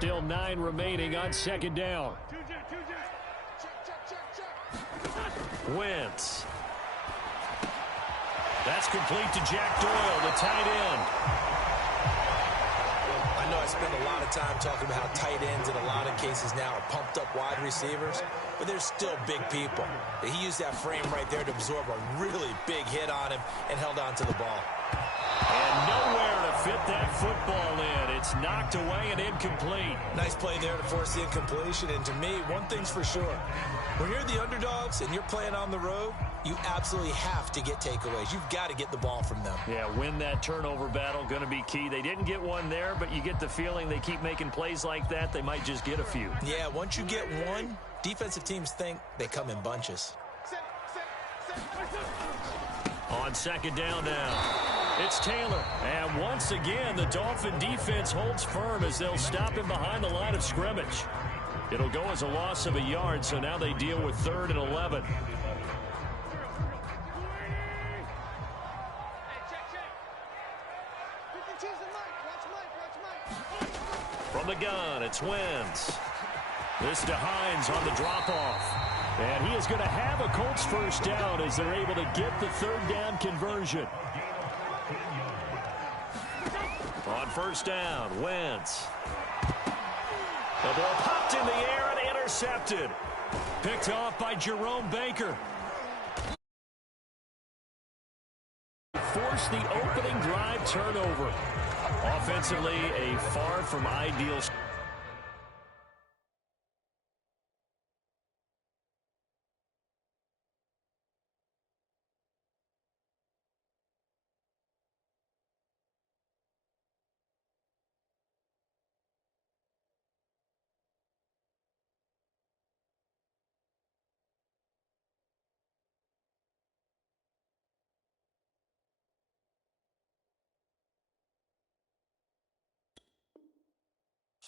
Still 9 remaining on second down. Wentz. That's complete to Jack Doyle, the tight end. I know I spend a lot of time talking about how tight ends in a lot of cases now are pumped up wide receivers, but they're still big people. He used that frame right there to absorb a really big hit on him and held on to the ball. And nowhere to fit that football in. It's knocked away and incomplete. Nice play there to force the incompletion. And to me, one thing's for sure. When you're the underdogs and you're playing on the road, you absolutely have to get takeaways. You've got to get the ball from them. Yeah, win that turnover battle, going to be key. They didn't get one there, but you get the feeling they keep making plays like that, they might just get a few. Yeah, once you get one, defensive teams think they come in bunches. On second down now. It's Taylor. And once again, the Dolphin defense holds firm as they'll stop him behind the line of scrimmage. It'll go as a loss of a yard, so now they deal with 3rd and 11. From the gun, it's Wentz. This to Hines on the drop-off. And he is going to have a Colts first down as they're able to get the 3rd down conversion. On first down, Wentz. The ball popped in the air and intercepted. Picked off by Jerome Baker. Forced the opening drive turnover. Offensively, a far from ideal.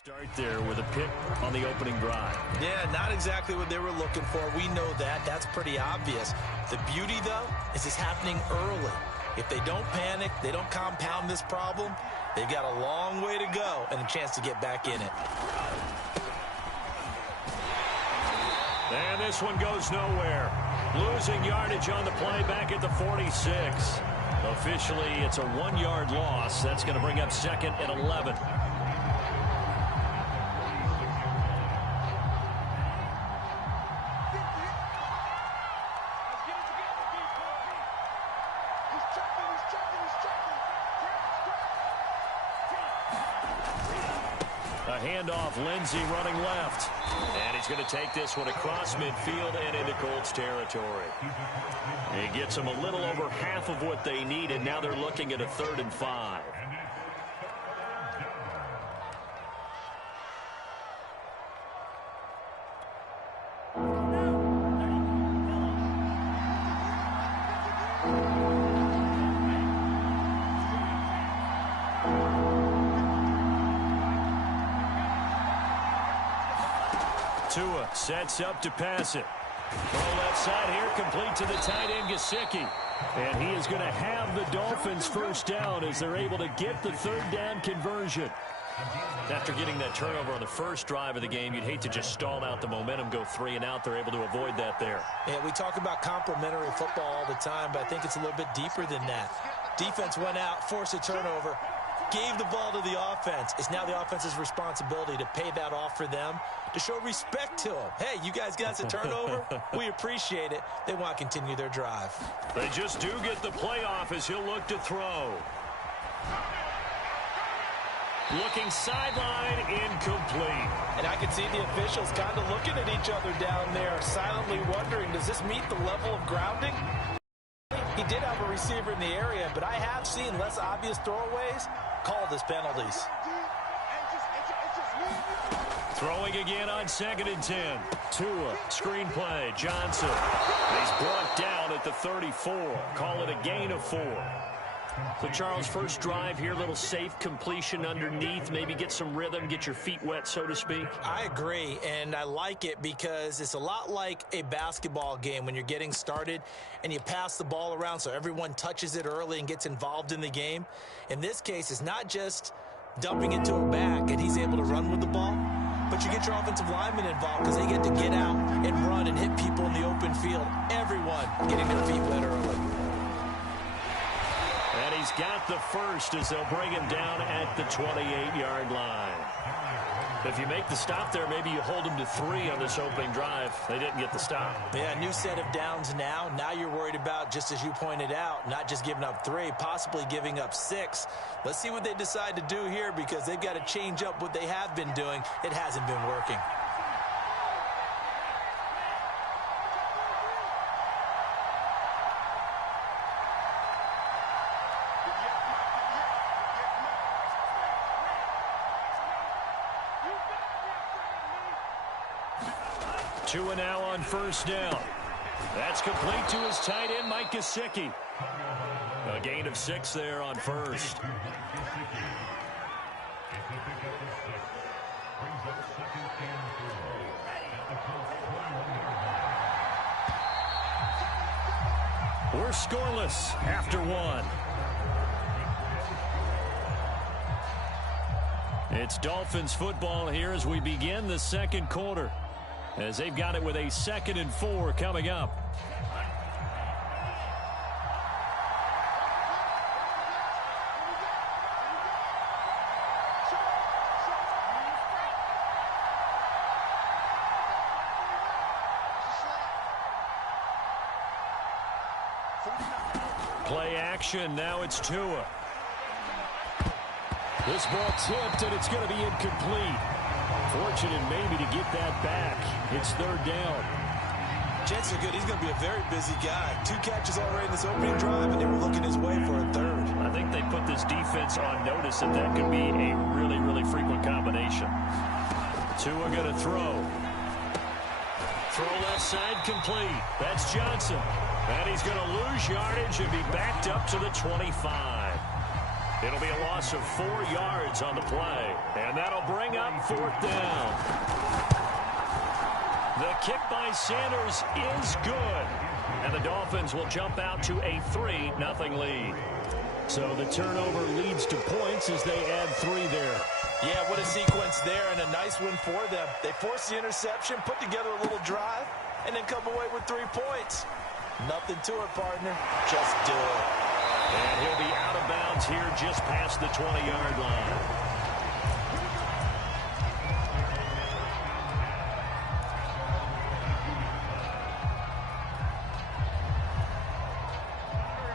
Start there with a pick on the opening drive. Yeah, not exactly what they were looking for. We know that. That's pretty obvious. The beauty, though, is it's happening early. If they don't panic, they don't compound this problem, they've got a long way to go and a chance to get back in it. And this one goes nowhere. Losing yardage on the play back at the 46. Officially, it's a 1-yard loss. That's going to bring up 2nd and 11. Handoff, Lindsey running left. And he's going to take this one across midfield and into Colts territory. He gets them a little over half of what they need, and now they're looking at a 3rd and 5. Tua sets up to pass it. Throw left side here, complete to the tight end, Gesicki. And he is going to have the Dolphins first down as they're able to get the 3rd down conversion. After getting that turnover on the first drive of the game, you'd hate to just stall out the momentum, go 3 and out. They're able to avoid that there. Yeah, we talk about complementary football all the time, but I think it's a little bit deeper than that. Defense went out, forced a turnover, gave the ball to the offense. It's now the offense's responsibility to pay that off for them, to show respect to them. Hey, you guys got a turnover? We appreciate it. They want to continue their drive. They just do get the playoff as he'll look to throw. Looking sideline, incomplete. And I can see the officials kind of looking at each other down there, silently wondering, does this meet the level of grounding? He did have a receiver in the area, but I have seen less obvious throwaways called as penalties. Throwing again on 2nd and 10. Tua, screen play, Johnson. He's brought down at the 34. Call it a gain of 4. So, Charles, first drive here, little safe completion underneath, maybe get some rhythm, get your feet wet, so to speak. I agree, and I like it because it's a lot like a basketball game when you're getting started and you pass the ball around so everyone touches it early and gets involved in the game. In this case, it's not just dumping it to a back, and he's able to run with the ball. But you get your offensive linemen involved because they get to get out and run and hit people in the open field. Everyone getting their feet wet early. And he's got the first as they'll bring him down at the 28-yard line. If you make the stop there, maybe you hold them to 3 on this opening drive. They didn't get the stop. Yeah, new set of downs now. Now you're worried about, just as you pointed out, not just giving up 3, possibly giving up 6. Let's see what they decide to do here because they've got to change up what they have been doing. It hasn't been working. Tua now on first down. That's complete to his tight end, Mike Gesicki. A gain of 6 there on first. We're scoreless after 1. It's Dolphins football here as we begin the second quarter, as they've got it with a 2nd and 4 coming up. Play action. Now it's Tua. This ball tipped, and it's going to be incomplete. Fortunate maybe to get that back. It's 3rd down. Jets are good. He's going to be a very busy guy. 2 catches already in this opening drive, and they were looking his way for a 3rd. I think they put this defense on notice that that could be a really, really frequent combination. Tua going to throw. Throw left side complete. That's Johnson. And he's going to lose yardage and be backed up to the 25. It'll be a loss of 4 yards on the play. And that'll bring up 4th down. The kick by Sanders is good. And the Dolphins will jump out to a 3-0 lead. So the turnover leads to points as they add 3 there. Yeah, what a sequence there, and a nice win for them. They forced the interception, put together a little drive, and then come away with 3 points. Nothing to it, partner. Just do it. And he'll be out of bounds here just past the 20-yard line.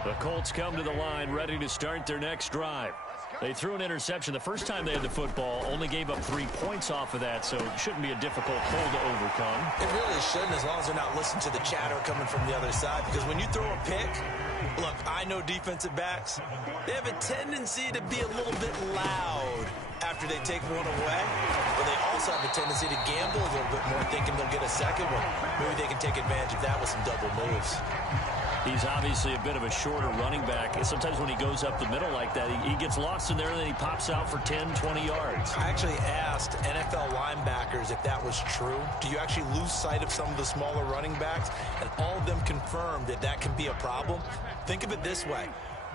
The Colts come to the line ready to start their next drive. They threw an interception the first time they had the football, only gave up 3 points off of that, so it shouldn't be a difficult hole to overcome. It really shouldn't, as long as they're not listening to the chatter coming from the other side, because when you throw a pick, look, I know defensive backs, they have a tendency to be a little bit loud after they take one away, but they also have a tendency to gamble a little bit more, thinking they'll get a second one. Maybe they can take advantage of that with some double moves. He's obviously a bit of a shorter running back. Sometimes when he goes up the middle like that, he gets lost in there, and then he pops out for 10, 20 yards. I actually asked NFL linebackers if that was true. Do you actually lose sight of some of the smaller running backs? And all of them confirmed that that can be a problem. Think of it this way.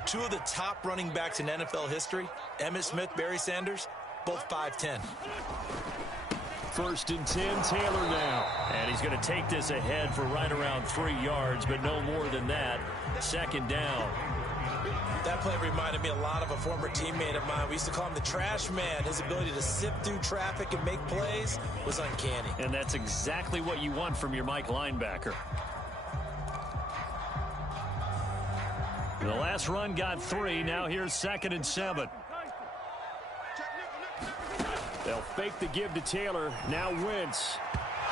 2 of the top running backs in NFL history, Emmitt Smith, Barry Sanders, both 5'10". 1st and 10, Taylor now. And he's going to take this ahead for right around 3 yards, but no more than that. 2nd down. That play reminded me a lot of a former teammate of mine. We used to call him the trash man. His ability to sift through traffic and make plays was uncanny. And that's exactly what you want from your Mike linebacker. The last run got 3. Now here's 2nd and 7. They'll fake the give to Taylor. Now Wentz.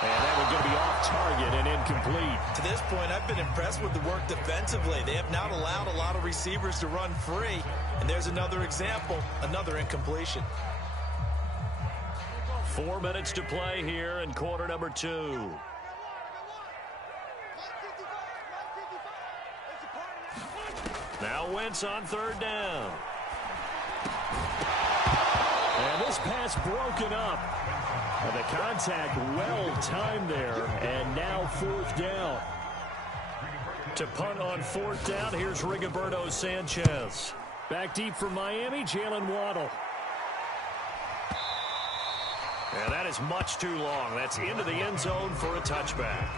And that one's going to be off target and incomplete. To this point, I've been impressed with the work defensively. They have not allowed a lot of receivers to run free. And there's another example, another incompletion. 4 minutes to play here in quarter number 2. Now Wentz on 3rd down. And this pass broken up. And the contact well timed there. And now 4th down. To punt on 4th down, here's Rigoberto Sanchez. Back deep for Miami, Jalen Waddle. And that is much too long. That's into the end zone for a touchback.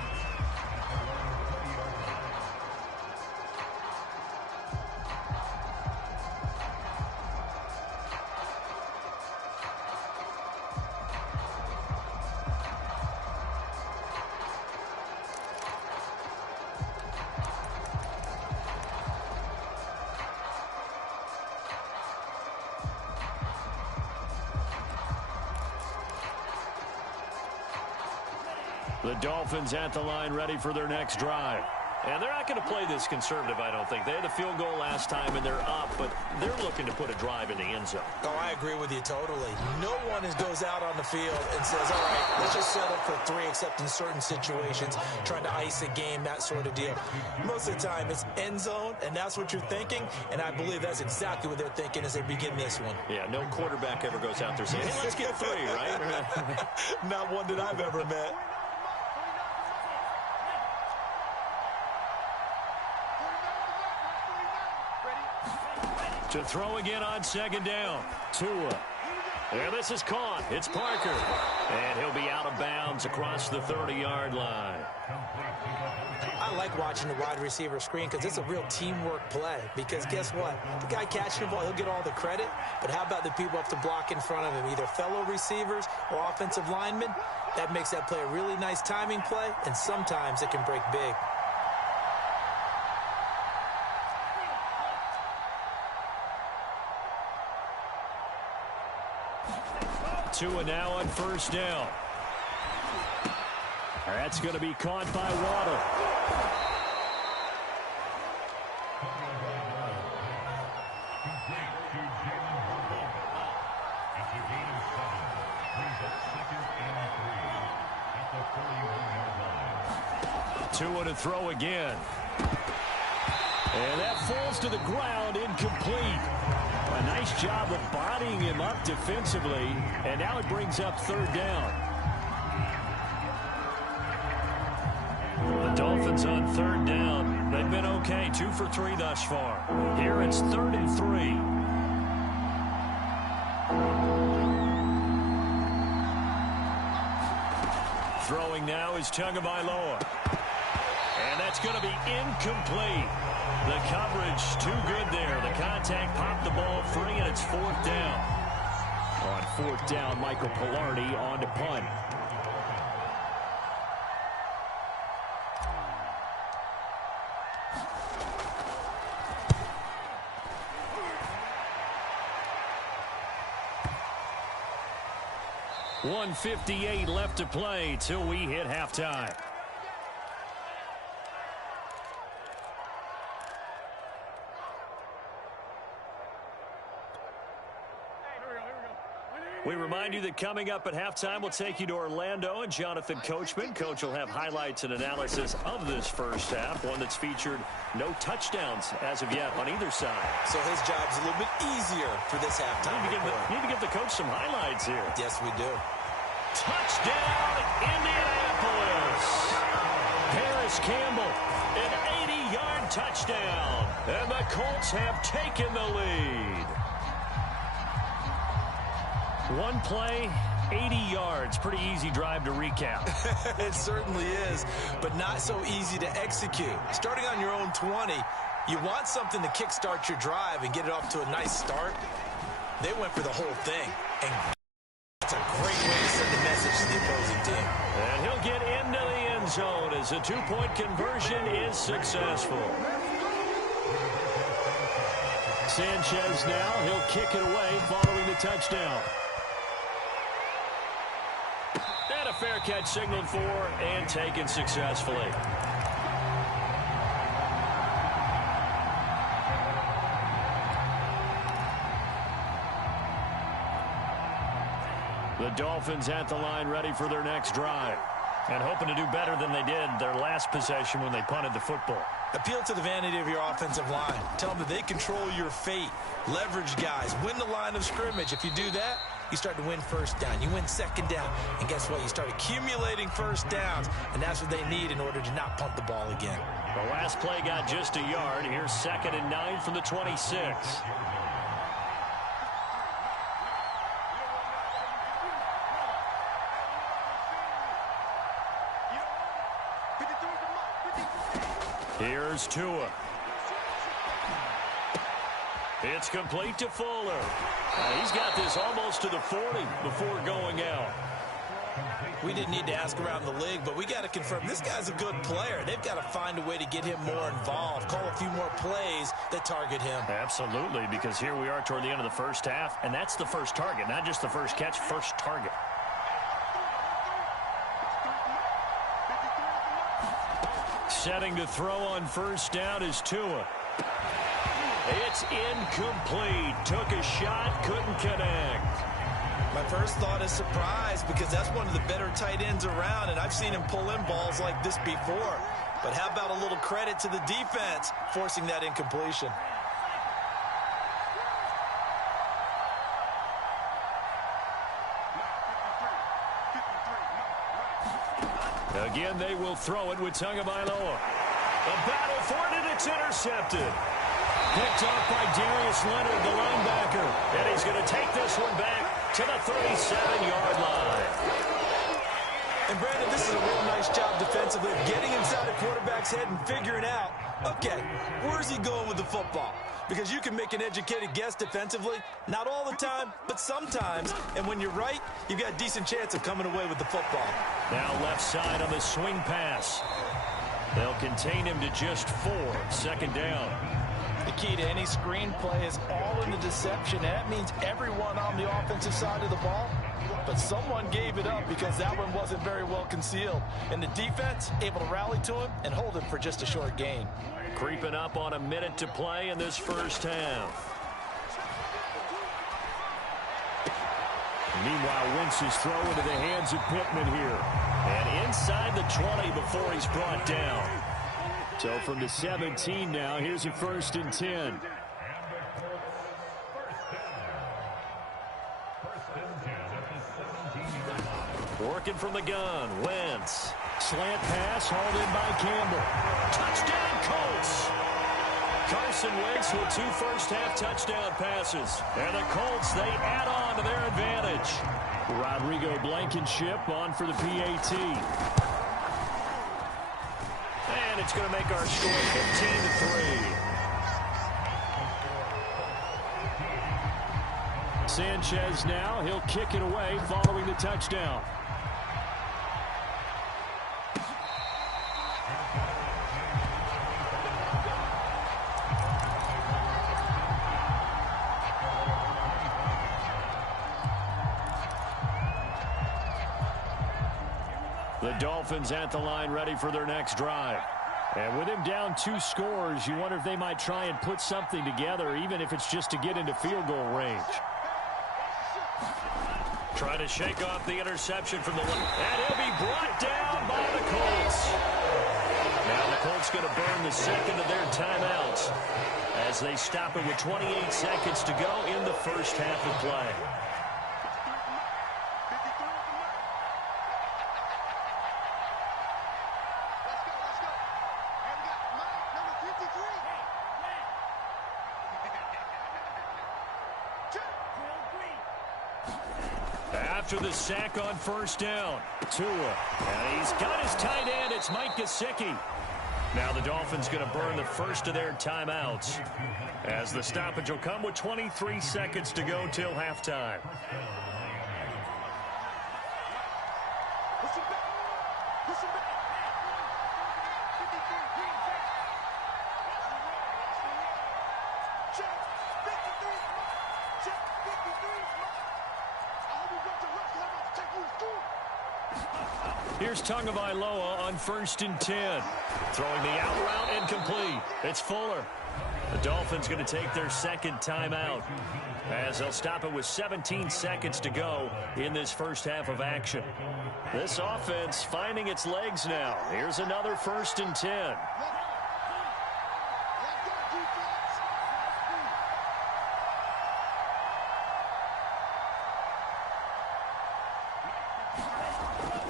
The Dolphins at the line ready for their next drive. And they're not going to play this conservative, I don't think. They had a field goal last time, and they're up, but they're looking to put a drive in the end zone. Oh, I agree with you totally. No one goes out on the field and says, all right, let's just settle for 3, except in certain situations, trying to ice a game, that sort of deal. Most of the time, it's end zone, and that's what you're thinking, and I believe that's exactly what they're thinking as they begin this one. Yeah, no quarterback ever goes out there saying, hey, let's get 3, right? Not one that I've ever met. To throw again on second down. Tua. And this is caught. It's Parker. And he'll be out of bounds across the 30-yard line. I like watching the wide receiver screen because it's a real teamwork play. Because guess what? The guy catching the ball, he'll get all the credit. But how about the people up to block in front of him, either fellow receivers or offensive linemen? That makes that play a really nice timing play, and sometimes it can break big. Tua now on first down. That's going to be caught by Waddle. Tua to throw again. And that falls to the ground, incomplete. A nice job of bodying him up defensively, and now it brings up third down. The Dolphins on third down. They've been okay, 2 for 3 thus far. Here it's 3rd and 3. Throwing now is Tagovailoa. And that's going to be incomplete. The coverage too good there. The contact popped the ball free, and it's 4th down. On 4th down, Michael Palardy on to punt. .158 left to play till we hit halftime. We remind you that coming up at halftime, we'll take you to Orlando and Jonathan Coachman. Coach will have highlights and analysis of this first half, one that's featured no touchdowns as of yet on either side. So his job's a little bit easier for this halftime. Need to give the coach some highlights here. Yes, we do. Touchdown, Indianapolis. Paris Campbell, an 80-yard touchdown. And the Colts have taken the lead. One play, 80 yards. Pretty easy drive to recap. It certainly is, but not so easy to execute. Starting on your own 20, you want something to kickstart your drive and get it off to a nice start. They went for the whole thing, and that's a great way to send a message to the opposing team. And he'll get into the end zone as a 2-point conversion is successful. Sanchez now, he'll kick it away following the touchdown. And a fair catch signaled for and taken successfully. The Dolphins at the line ready for their next drive. And hoping to do better than they did their last possession when they punted the football. Appeal to the vanity of your offensive line. Tell them that they control your fate. Leverage guys. Win the line of scrimmage. If you do that, you start to win first down. You win second down. And guess what? You start accumulating first downs. And that's what they need in order to not punt the ball again. The last play got just a yard. Here's 2nd and 9 from the 26. Here's Tua. It's complete to Fuller. He's got this almost to the 40 before going out. We didn't need to ask around the league, but we got to confirm this guy's a good player. They've got to find a way to get him more involved, call a few more plays that target him. Absolutely, because here we are toward the end of the first half, and that's the first target, not just the first catch, first target. Setting to throw on first down is Tua. It's incomplete. Took a shot, couldn't connect. My first thought is surprise because that's one of the better tight ends around, and I've seen him pull in balls like this before. But how about a little credit to the defense forcing that incompletion? Again, they will throw it with Tagovailoa. A battle for it, and it's intercepted. Picked off by Darius Leonard, the linebacker. And he's going to take this one back to the 37-yard line. And, Brandon, this is a real nice job defensively of getting inside a quarterback's head and figuring out, okay, where's he going with the football? Because you can make an educated guess defensively, not all the time, but sometimes. And when you're right, you've got a decent chance of coming away with the football. Now left side on the swing pass. They'll contain him to just 4. Second down. The key to any screen play is all in the deception. That means everyone on the offensive side of the ball, but someone gave it up because that one wasn't very well concealed. And the defense able to rally to him and hold him for just a short gain. Creeping up on a minute to play in this first half. Meanwhile, Wentz is thrown into the hands of Pittman here. And inside the 20 before he's brought down. So from the 17 now, here's a 1st and 10. Working from the gun, Wentz. Slant pass, hauled in by Campbell. Touchdown, Colts! Carson Wentz with 2 first-half touchdown passes. And the Colts, they add on to their advantage. Rodrigo Blankenship on for the PAT. And it's going to make our score 15-3. Sanchez now, he'll kick it away following the touchdown. The Dolphins at the line ready for their next drive. And with him down 2 scores, you wonder if they might try and put something together, even if it's just to get into field goal range. Trying to shake off the interception from the left. And he'll be brought down by the Colts. Now the Colts going to burn the second of their timeouts as they stop it with 28 seconds to go in the first half of play. After the sack on first down, Tua. And he's got his tight end. It's Mike Gesicki. Now the Dolphins going to burn the first of their timeouts as the stoppage will come with 23 seconds to go till halftime. Here's Tagovailoa on 1st and 10. Throwing the out route incomplete. It's Fuller. The Dolphins going to take their second timeout as they'll stop it with 17 seconds to go in this first half of action. This offense finding its legs now. Here's another 1st and 10.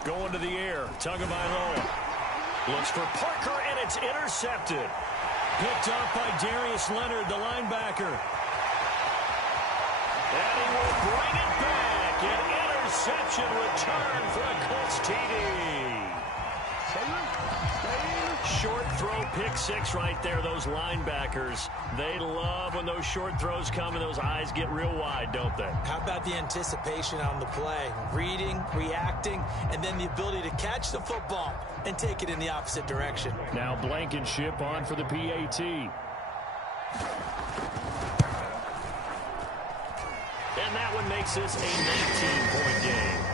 Going to the air, Tagovailoa looks for Parker, and it's intercepted. Picked off by Darius Leonard, the linebacker. And he will bring it back. An interception return for a Colts TD. short throw pick six right there. Those linebackers, they love when those short throws come and those eyes get real wide, don't they? How about the anticipation on the play? Reading, reacting, and then the ability to catch the football and take it in the opposite direction. Now Blankenship on for the PAT. And that one makes this a 19-point game.